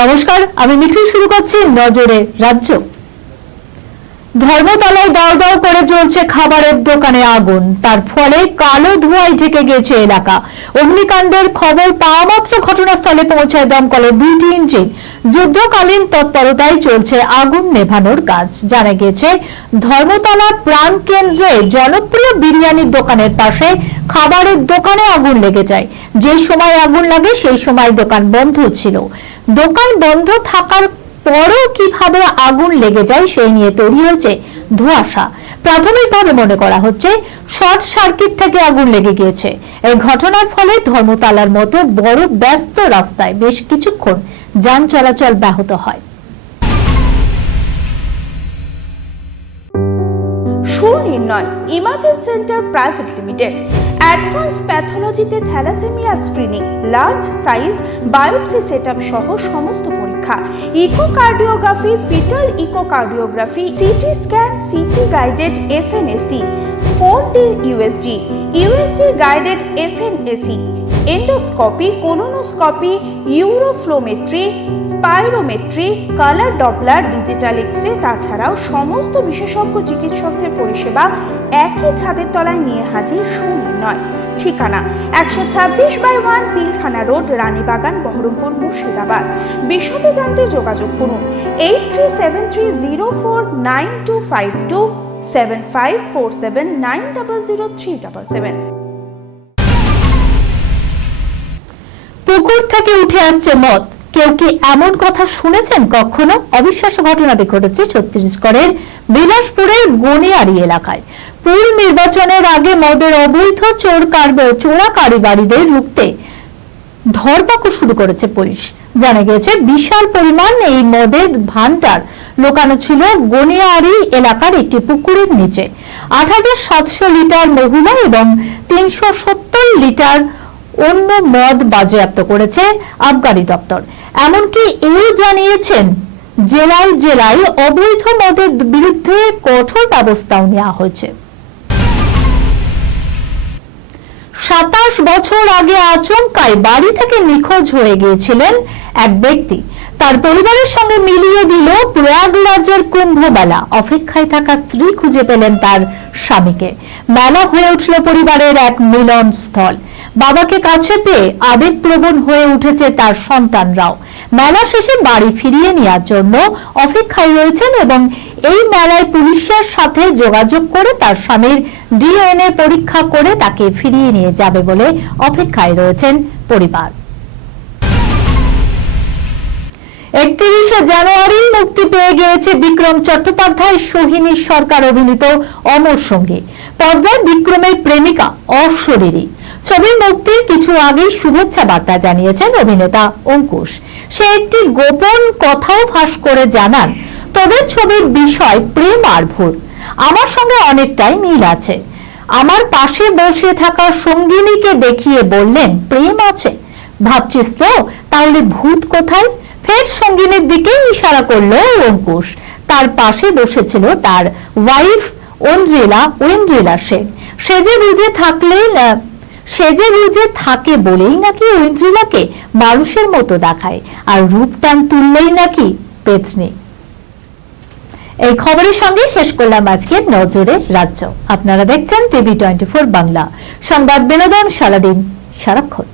নমস্কার, আমি মিঠু। শুরু করছি নজরে রাজ্য। ধর্মতলায় দাও দাও করে জ্বলছে খাবারের দোকানে আগুন। তার ফলে কালো ধোঁয়ায় ঢেকে গেছে এলাকা। অগ্নিকাণ্ডের খবর পাওয়া মাত্র ঘটনাস্থলে পৌঁছায় দমকলের 2টি ইঞ্জিন। যুদ্ধকালীন তৎপরতায় চলছে আগুন নেভানোর কাজ। জানা গেছে, ধর্মতলা প্রাণ কেন্দ্রে জনপ্রিয় বিরিয়ানির দোকানের পাশে খাবারের দোকানে আগুন লেগে যায়। যে সময় আগুন লাগে সেই সময় দোকান বন্ধ ছিল। দোকান বন্ধ থাকার পরও কিভাবে আগুন লেগে যায় সেই নিয়ে তৈরি হয়েছে ধোঁয়াশা। প্রাথমিকভাবে মনে করা হচ্ছে শর্ট সার্কিট থেকে আগুন লেগে গিয়েছে। এই ঘটনার ফলে ধর্মতলার মতো বড় ব্যস্ত রাস্তায় বেশ কিছুক্ষণ যান চলাচল ব্যাহত হয়। Sunirnoy imaging centre private limited advance প্যাথোলজিতে thalassaemia screening, large size biopsy setup সহ সমস্ত পরীক্ষা, echocardiography, foetal echocardiography, CT scan, CT guided FNAC, 4D USG guided FNAC, endoscopy, colonoscopy, uroflowmetry, spirometry, colour Doppler, digital x ray, তাছাড়াও সমস্ত বিশেষজ্ঞ চিকিৎসকদের পরিষেবা একই ছাদের তলায় নিয়ে হাজির সুনির্ণয়। ঠিকানা 126/1 পিলখানা রোড, রানীবাগান, বহরমপুর, মুর্শিদাবাদ। বিশদে জানতে যোগাযোগ করুন 8373049252 7547900377। পুকুর থেকে উঠে আসছে মদ। কেউ কি এমন কথা শুনেছেন কখনো? অবিশ্বাস্য ঘটনা ঘটেছে ছত্তিশগড়ের বিলাসপুরের গনিয়ারি এলাকায়। পুর নির্বাচনের আগে মদের অবৈধ চোরা কারবারিদের রুখতে ধরপাকড় শুরু করেছে পুলিশ। জানা গেছে, বিশাল পরিমাণ এই মদের ভান্ডার লোকানো ছিল গনিয়ারি এলাকার একটি পুকুরের নিচে। 8700 লিটার মহুলা এবং 370 লিটার অন্য মদ বাজেয়াপ্ত করেছে আবগারি দপ্তর। এমনকি এই জানিয়েছেন, জেলায় জেলায় অবৈধ মদের বিরুদ্ধে কঠোর ব্যবস্থাও নেওয়া হয়েছে। 27 বছর আগে আচমকায় বাড়ি থেকে নিখোঁজ হয়ে গিয়েছিলেন এক ব্যক্তি। তার পরিবারের সঙ্গে মিলিয়ে দিল প্রয়াগরাজের কুম্ভ মেলা। অপেক্ষায় থাকা স্ত্রী খুঁজে পেলেন তার স্বামীকে। মেলা হয়ে উঠল পরিবারের এক মিলন স্থল। বাবাকে কাছে পেয়ে আবেগপ্রবণ হয়ে উঠেছে তার সন্তানরাও। মেলা শেষে বাড়ি ফিরিয়ে নেওয়ার জন্য অপেক্ষায় রয়েছেন এবং এই মেলায় পুলিশের সাথে যোগাযোগ করে তার স্বামীর ডিএনএ পরীক্ষা করে তাকে ফিরিয়ে নিয়ে যাবে বলে অপেক্ষায় রয়েছেন পরিবার। 31শে জানুয়ারি মুক্তি পেয়ে গিয়েছে বিক্রম চট্টোপাধ্যায়, সোহিনী সরকার অভিনীত অমর সঙ্গী। পর্দায় বিক্রমের প্রেমিকা অশরীরী। ছবি মুক্তির কিছু আগেই শুভেচ্ছা বার্তা জানিয়েছেন অভিনেতা অঙ্কুশ। সে একটি গোপন কথাও ফাঁস করে জানান, তোদের ছবির বিষয় প্রেম আর ভূত। আমার সঙ্গে অনেকটাই মিল আছে। আমার পাশে বসে থাকা সঙ্গিনীকে দেখিয়ে বললেন, প্রেম আছে। ভাবছিস তো তাহলে ভূত কোথায়? ফের সঙ্গিনীর দিকে ইশারা করলো অঙ্কুশ। তার পাশে বসেছিল তার ওয়াইফ ওয়েন্দ্রিলা সেন। সেজে বুঝে থাকে বলেই নাকি ঐন্দ্রিলাকে মানুষের মতো দেখায়, আর রূপটান তুললেই নাকি পেতনি। এই খবরের সঙ্গে শেষ করলাম আজকের নজরের রাজ্য। আপনারা দেখছেন টিভি 24 বাংলা, সংবাদ বিনোদন সারাদিন সারাক্ষণ।